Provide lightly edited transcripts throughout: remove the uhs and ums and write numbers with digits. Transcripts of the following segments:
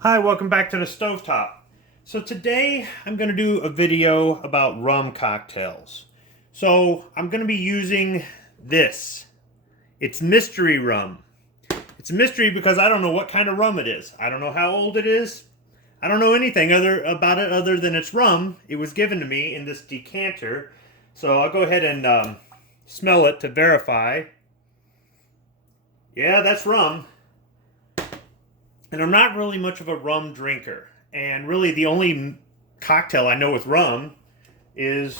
Hi, welcome back to the Stovetop. So today I'm going to do a video about rum cocktails. So I'm going to be using this. It's mystery rum. It's a mystery because I don't know what kind of rum it is. I don't know how old it is. I don't know anything about it other than it's rum. It was given to me in this decanter. So I'll go ahead and smell it to verify. Yeah, that's rum. And I'm not really much of a rum drinker. And really, the only cocktail I know with rum is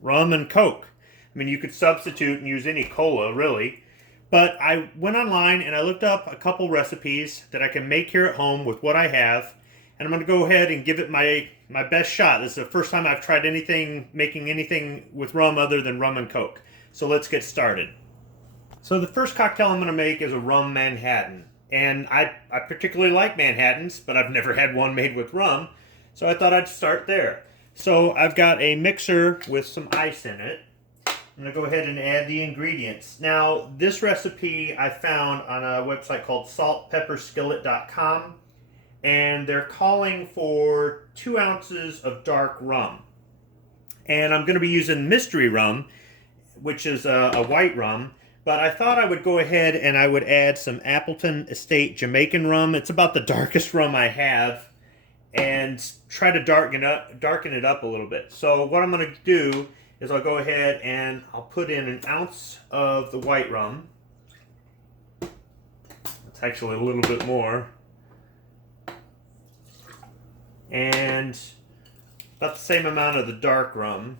rum and Coke. I mean, you could substitute and use any cola, really. But I went online and I looked up a couple recipes that I can make here at home with what I have. And I'm going to go ahead and give it my best shot. This is the first time I've tried making anything with rum other than rum and Coke. So let's get started. So the first cocktail I'm going to make is a Rum Manhattan. And I particularly like Manhattans, but I've never had one made with rum. So I thought I'd start there. So I've got a mixer with some ice in it. I'm going to go ahead and add the ingredients. Now, this recipe I found on a website called saltpepperskillet.com. And they're calling for 2 ounces of dark rum. And I'm going to be using mystery rum, which is a white rum. But I thought I would go ahead and I would add some Appleton Estate Jamaican rum. It's about the darkest rum I have. And try to darken it up a little bit. So what I'm going to do is I'll go ahead and I'll put in 1 ounce of the white rum. It's actually a little bit more. And about the same amount of the dark rum.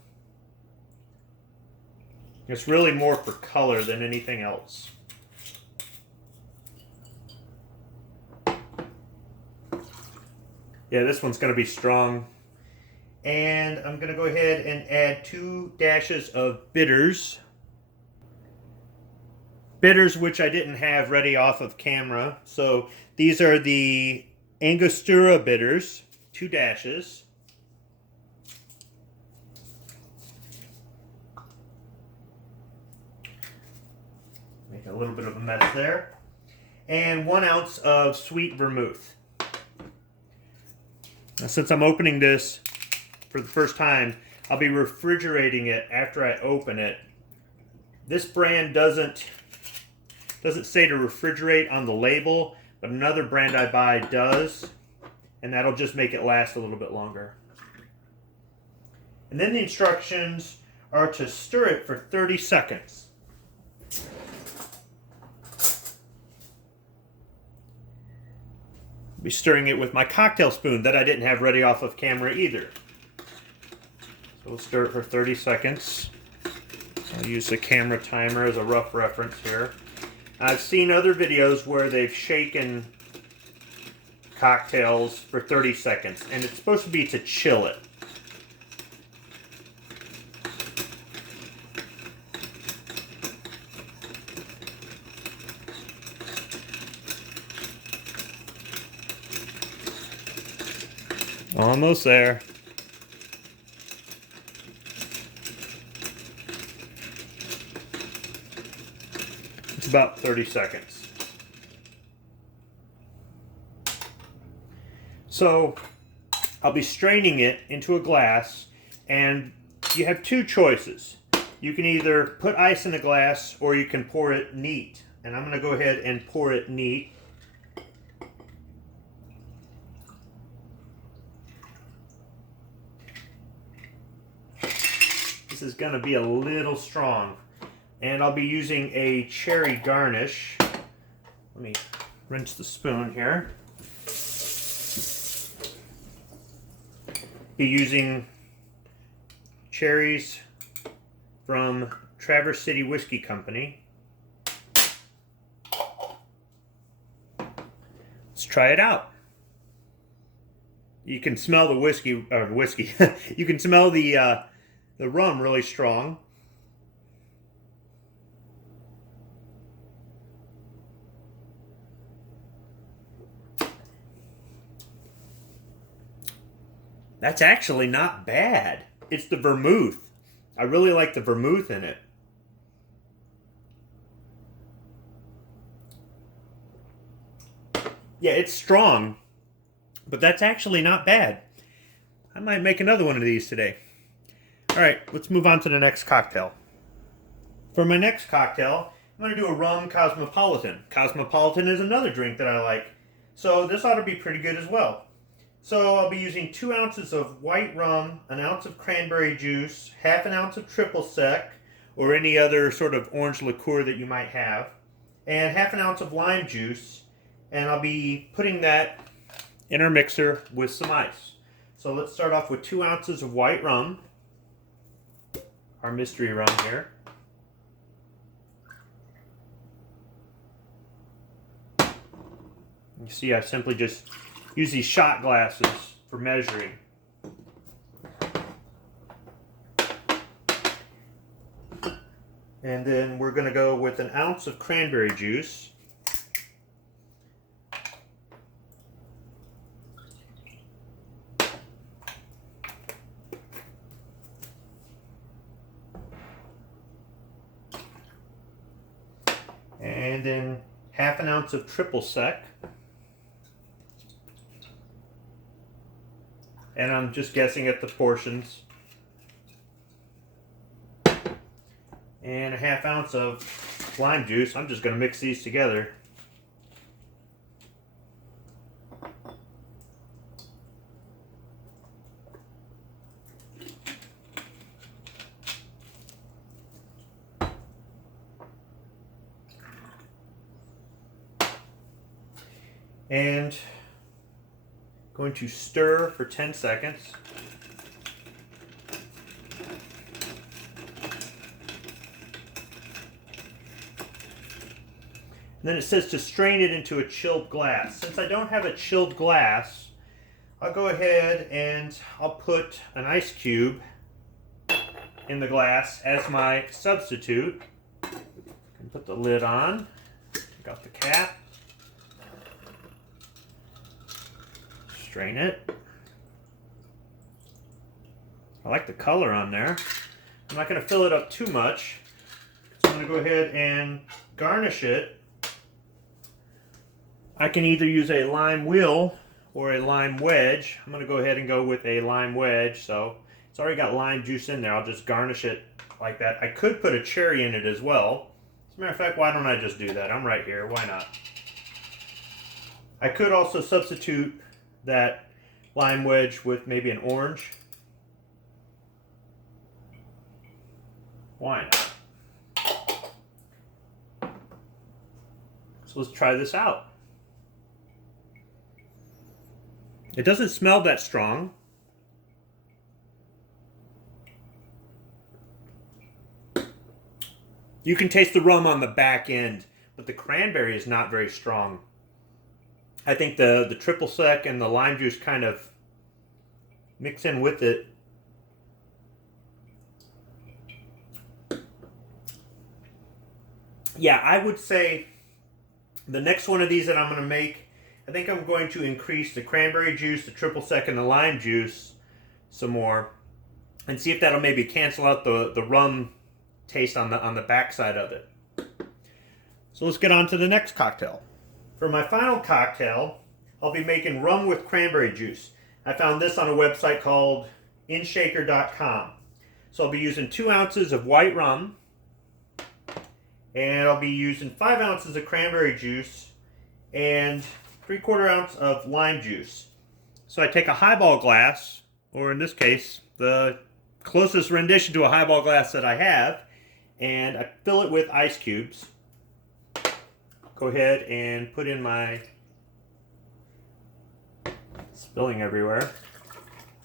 It's really more for color than anything else. Yeah, this one's going to be strong. And I'm going to go ahead and add 2 dashes of bitters. Bitters which I didn't have ready off of camera. So these are the Angostura bitters, 2 dashes. Make a little bit of a mess there. And 1 ounce of sweet vermouth. Now, since I'm opening this for the first time, I'll be refrigerating it after I open it. This brand doesn't say to refrigerate on the label, but another brand I buy does, and that'll just make it last a little bit longer. And then the instructions are to stir it for 30 seconds. Be stirring it with my cocktail spoon that I didn't have ready off of camera either. So we'll stir it for 30 seconds. I'll use the camera timer as a rough reference here. I've seen other videos where they've shaken cocktails for 30 seconds, and it's supposed to be to chill it. Almost there. It's about 30 seconds. So I'll be straining it into a glass, and you have 2 choices. You can either put ice in a glass or you can pour it neat. And I'm going to go ahead and pour it neat. This is going to be a little strong. And I'll be using a cherry garnish. Let me rinse the spoon here. Be using cherries from Traverse City Whiskey Company. Let's try it out. You can smell the whiskey. You can smell the rum really strong. That's actually not bad. It's the vermouth. I really like the vermouth in it. Yeah, it's strong. But that's actually not bad. I might make another one of these today. All right, let's move on to the next cocktail. For my next cocktail, I'm going to do a Rum Cosmopolitan. Cosmopolitan is another drink that I like, so this ought to be pretty good as well. So I'll be using 2 ounces of white rum, an ounce of cranberry juice, half an ounce of triple sec, or any other sort of orange liqueur that you might have, and half an ounce of lime juice, and I'll be putting that in our mixer with some ice. So let's start off with 2 ounces of white rum, our mystery rum here. You see, I simply just use these shot glasses for measuring. And then we're going to go with an ounce of cranberry juice. And then half an ounce of triple sec. And I'm just guessing at the portions. And a half ounce of lime juice. I'm just going to mix these together. And going to stir for 10 seconds. And then it says to strain it into a chilled glass. Since I don't have a chilled glass, I'll go ahead and I'll put an ice cube in the glass as my substitute. And put the lid on. Take out the cap. Strain it. I like the color on there. I'm not going to fill it up too much. So I'm going to go ahead and garnish it. I can either use a lime wheel or a lime wedge. I'm going to go ahead and go with a lime wedge. So it's already got lime juice in there. I'll just garnish it like that. I could put a cherry in it as well. As a matter of fact, why don't I just do that? I'm right here. Why not? I could also substitute that lime wedge with maybe an orange. Why not? So let's try this out. It doesn't smell that strong. You can taste the rum on the back end, but the cranberry is not very strong. I think the triple sec and the lime juice kind of mix in with it. Yeah, I would say the next one of these that I'm going to make, I think I'm going to increase the cranberry juice, the triple sec, and the lime juice some more, and see if that'll maybe cancel out the rum taste on the backside of it. So let's get on to the next cocktail. For my final cocktail, I'll be making rum with cranberry juice. I found this on a website called inshaker.com. So I'll be using 2 ounces of white rum, and I'll be using 5 ounces of cranberry juice and 3/4 ounce of lime juice. So I take a highball glass, or in this case, the closest rendition to a highball glass that I have, and I fill it with ice cubes. Go ahead and put in my, spilling everywhere,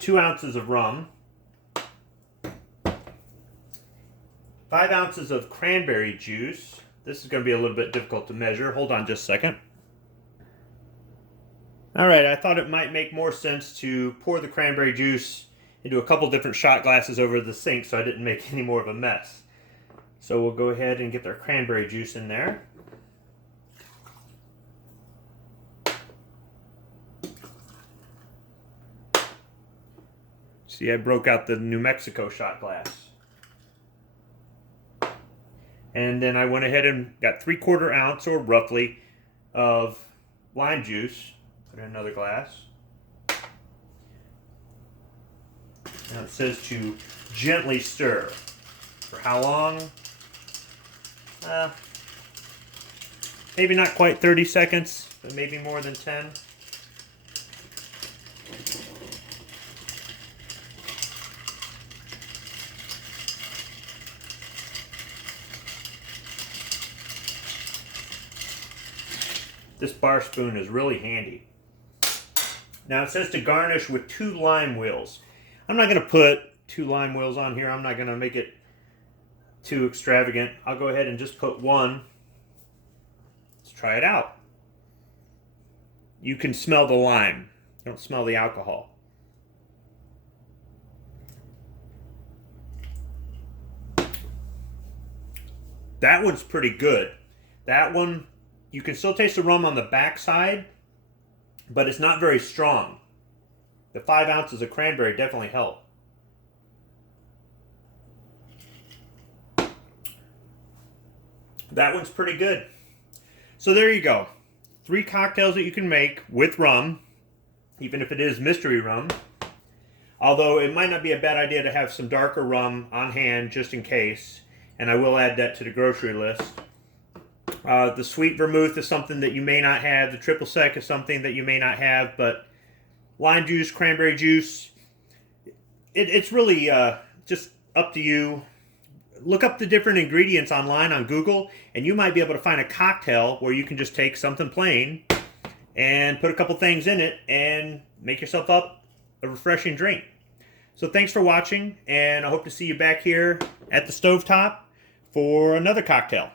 2 ounces of rum, 5 ounces of cranberry juice. This is going to be a little bit difficult to measure. Hold on just a second. Alright, I thought it might make more sense to pour the cranberry juice into a couple different shot glasses over the sink so I didn't make any more of a mess. So we'll go ahead and get our cranberry juice in there. See, I broke out the New Mexico shot glass. And then I went ahead and got 3/4 ounce, or roughly, of lime juice. Put in another glass. Now it says to gently stir. For how long? Maybe not quite 30 seconds, but maybe more than 10. This bar spoon is really handy. Now it says to garnish with 2 lime wheels. I'm not going to put 2 lime wheels on here. I'm not going to make it too extravagant. I'll go ahead and just put 1. Let's try it out. You can smell the lime. You don't smell the alcohol. That one's pretty good. That one, you can still taste the rum on the back side, but it's not very strong. The 5 ounces of cranberry definitely help. That one's pretty good. So there you go. 3 cocktails that you can make with rum, even if it is mystery rum. Although it might not be a bad idea to have some darker rum on hand just in case. And I will add that to the grocery list. The sweet vermouth is something that you may not have. The triple sec is something that you may not have. But lime juice, cranberry juice, it's really just up to you. Look up the different ingredients online on Google, and you might be able to find a cocktail where you can just take something plain and put a couple things in it and make yourself up a refreshing drink. So thanks for watching, and I hope to see you back here at the stovetop for another cocktail.